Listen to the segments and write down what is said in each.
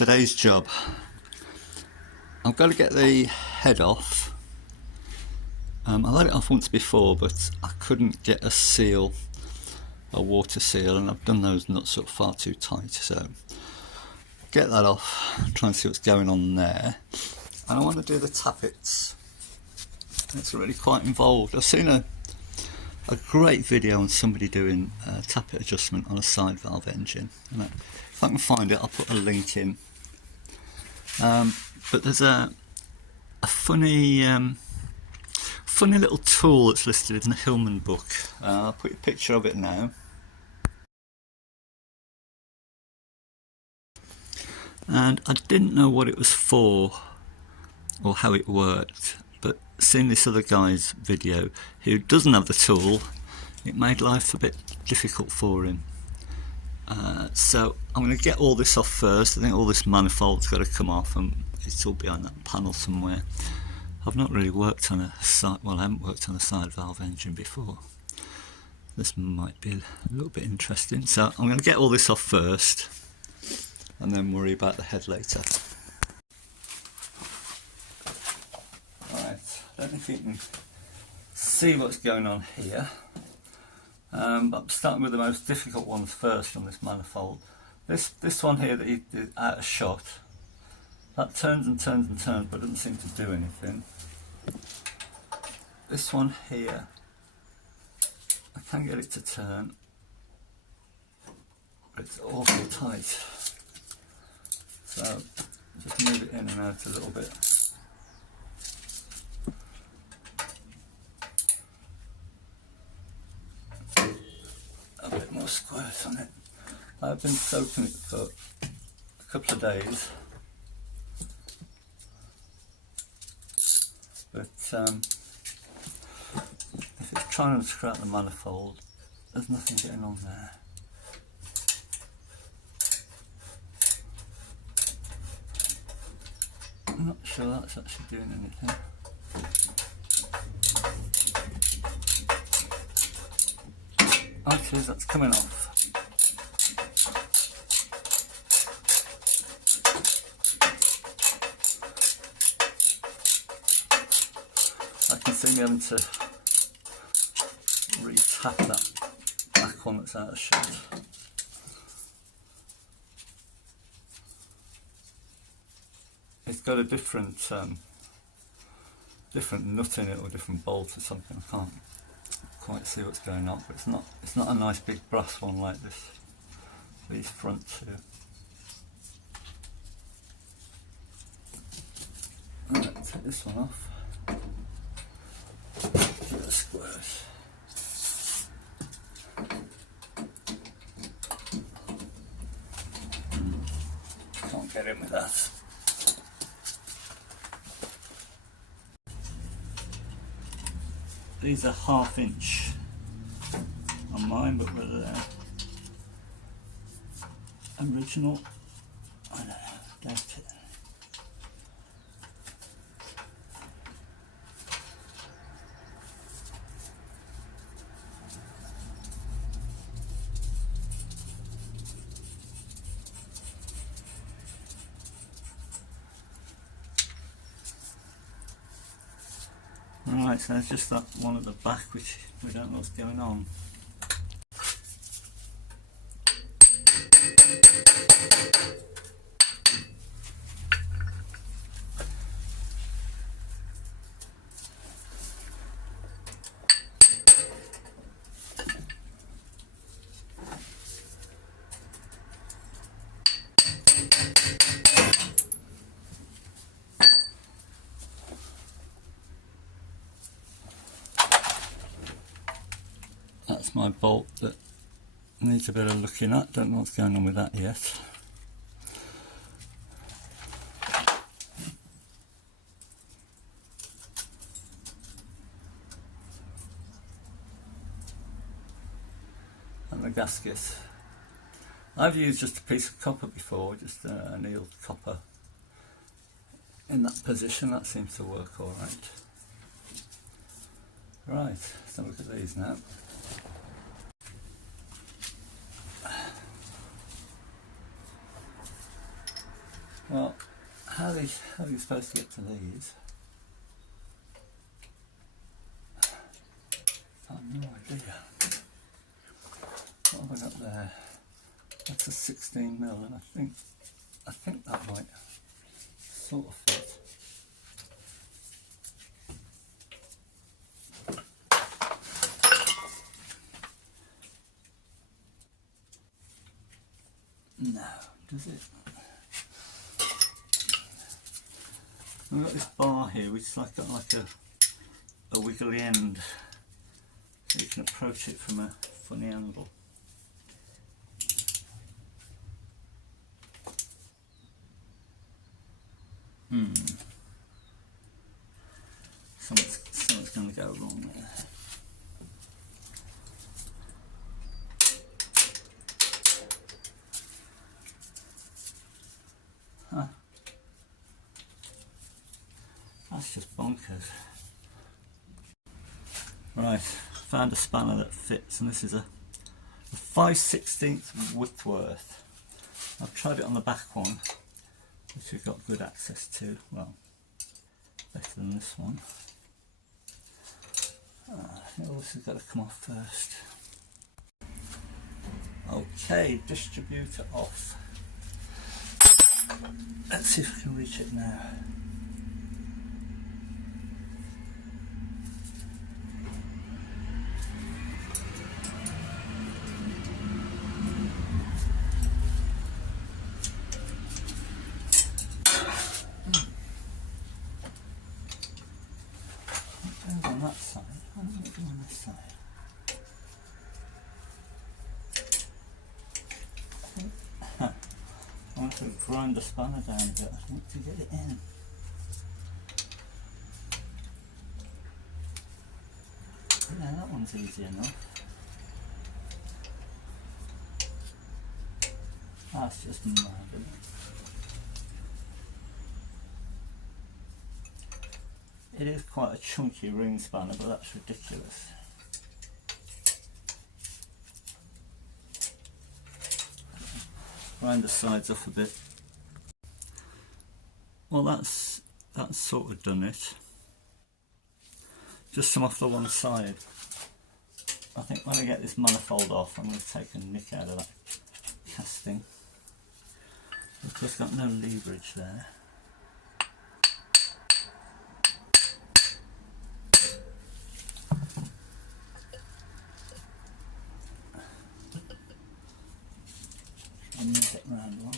Today's job, I've got to get the head off. I've had it off once before, but I couldn't get a seal, a water seal, and I've done those nuts up far too tight, so get that off, try and see what's going on there. And I want to do the tappets. It's really quite involved. I've seen a great video on somebody doing a tappet adjustment on a side valve engine, and if I can find it I'll put a link in. But there's a funny little tool that's listed in the Hillman book. I'll put a picture of it now. And I didn't know what it was for or how it worked, but seeing this other guy's video who doesn't have the tool, it made life a bit difficult for him. So I'm going to get all this off first. I think all this manifold's got to come off, and it's all behind that panel somewhere. I've not really worked on a side, well, I haven't worked on a side valve engine before. This might be a little bit interesting. So I'm going to get all this off first and then worry about the head later. Right, I don't know if you can see what's going on here. But I'm starting with the most difficult ones first on this manifold. This one here that is out of shot, that turns and turns and turns but doesn't seem to do anything. This one here, I can get it to turn, but it's awful tight. So just move it in and out a little bit. A bit more squirt on it. I've been soaking it for a couple of days, but if it's trying to unscrew the manifold, there's nothing getting on there. I'm not sure that's actually doing anything. Actually, that's coming off. I can see me having to re-tap that back one that's out of shot. It's got a different nut in it, or different bolt or something. I can't quite see what's going on, but it's not a nice big brass one like this. These front two. Right, take this one off. Give it a squirt. Can't get in with that. These are 1/2 inch on mine, but whether they're original, I don't know, doubt it. Right, so there's just that one at the back which we don't know what's going on. That's my bolt that needs a bit of looking at. Don't know what's going on with that yet. And the gasket. I've used just a piece of copper before, just annealed copper. In that position, that seems to work all right. Right, let's have a look at these now. Well, how are you supposed to get to these? I've no idea. What have I got there? That's a 16mm, and I think that might sort of fit. No, does it? We've got this bar here which is got like a wiggly end, so you can approach it from a funny angle. Something's going to go wrong there. Huh. That's just bonkers. Right, found a spanner that fits, and this is a 5/16 Whitworth. I've tried it on the back one, which we've got good access to. Well, better than this one. I think all this has got to come off first. Okay, distributor off. Let's see if I can reach it now. On that side, how does it do on this side? I want to grind the spanner down a bit, I think, to get it in. Yeah, that one's easy enough. That's just mad, isn't it? It is quite a chunky ring spanner, but that's ridiculous. Grind the sides off a bit. Well, that's sort of done it. Just some off the one side. I think when I get this manifold off, I'm going to take a nick out of that casting. I've just got no leverage there. I'll move it round one.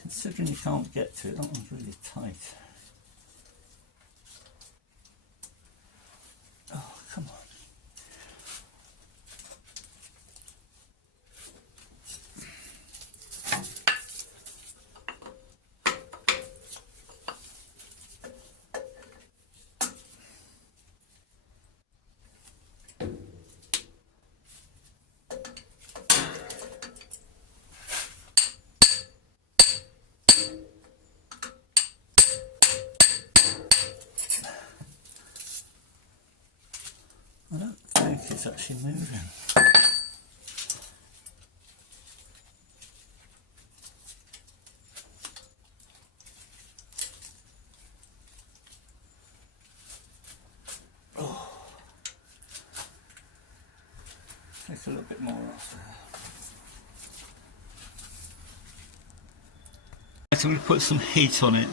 Considering you can't get to it, that one's really tight. Oh, come on. I don't think it's actually moving. Oh. Take a little bit more off there. I'm going to put some heat on it.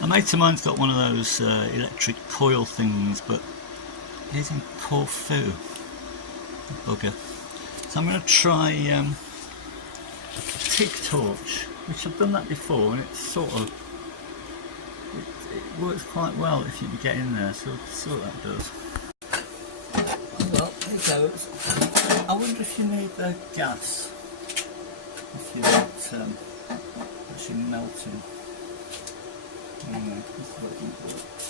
A mate of mine's got one of those electric coil things, but he's in Corfu, bugger. So I'm going to try TIG torch, which I've done that before, and it's sort of, it works quite well if you get in there, so we'll see what that does. Well, there it goes. I wonder if you need the gas, if you want actually melting. Anyway, this is what it works.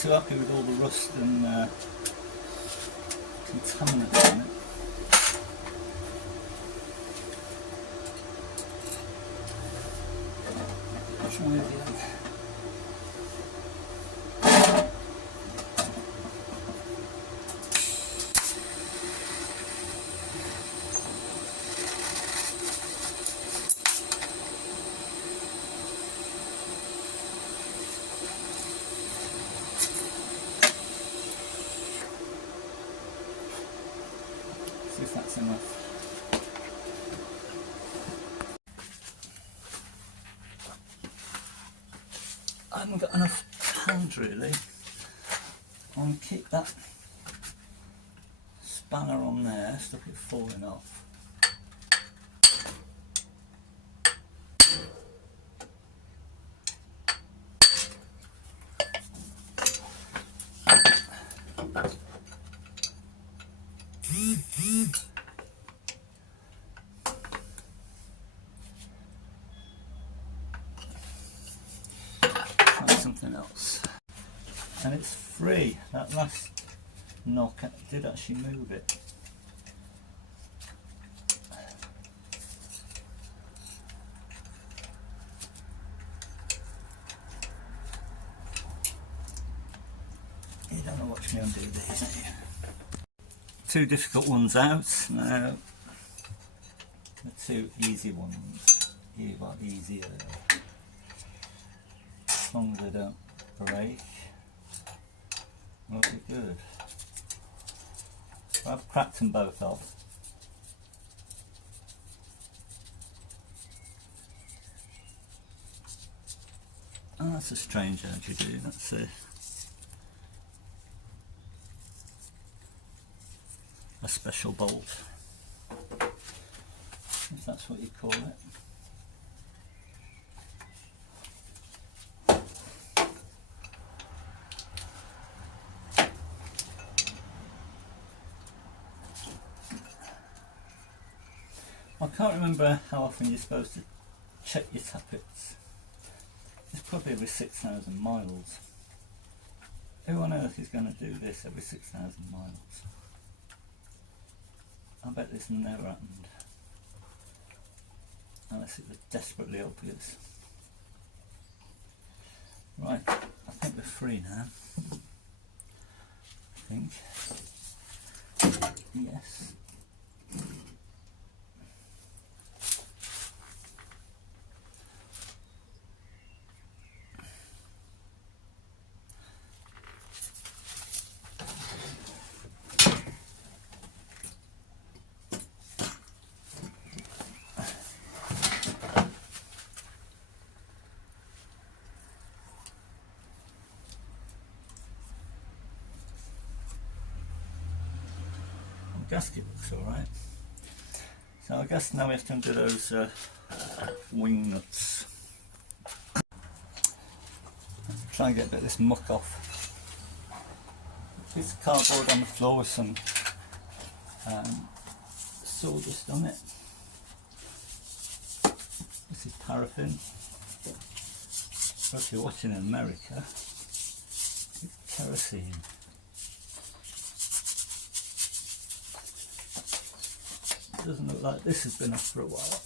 too happy with all the rust and contaminants in it. Try again. See if that's enough. I haven't got enough hands really. I'll keep that spanner on there, stop it falling off. Try something else. And it's free. That last knock did actually move it. You don't know watch me undo these, do you? Two difficult ones out. Now the two easy ones. Well, easier. As long as they don't break, will be good. I've cracked them both off. Oh, that's a strange how you do. That's a special bolt, if that's what you call it. I can't remember how often you're supposed to check your tappets. It's probably every 6,000 miles. Who on earth is going to do this every 6,000 miles? I bet this never happened. Unless it was desperately obvious. Right, I think we're free now. I think. Yes. Gasket looks alright. So I guess now we have to undo those wing nuts. Try and get a bit of this muck off. Piece of cardboard on the floor with some sawdust on it. This is paraffin. So if you're watching in America, it's kerosene. Doesn't look like this has been off for a while.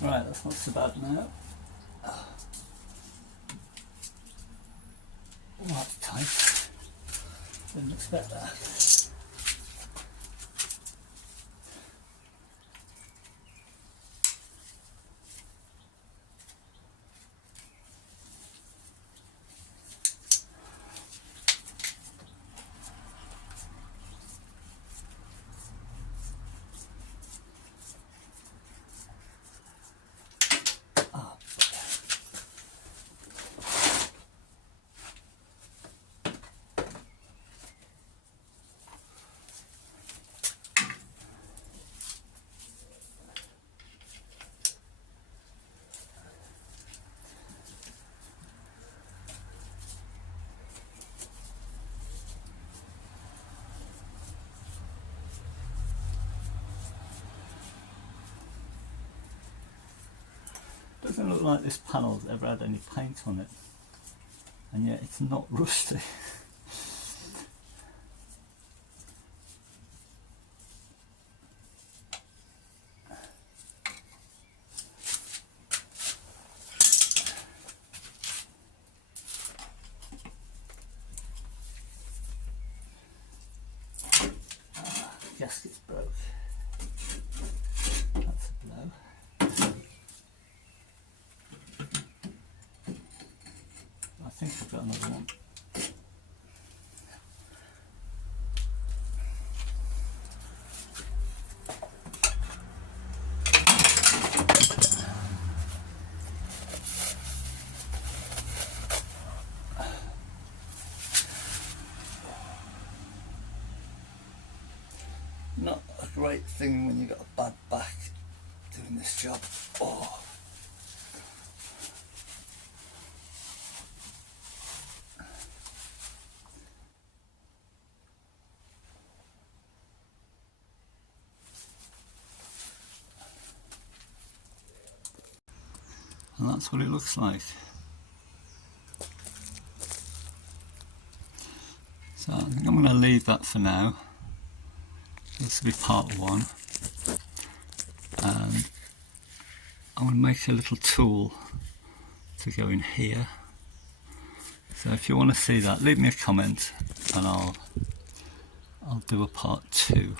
Right, that's not so bad now. Oh, that's tight. Didn't expect that. Doesn't look like this panel's ever had any paint on it, and yet it's not rusty. Gasket's broke. That's a blow. I think I've got another one. Not a great thing when you've got a bad back doing this job. Oh. And that's what it looks like. So I think I'm going to leave that for now. This will be part one, and I'm going to make a little tool to go in here. So if you want to see that, leave me a comment and I'll do a part two.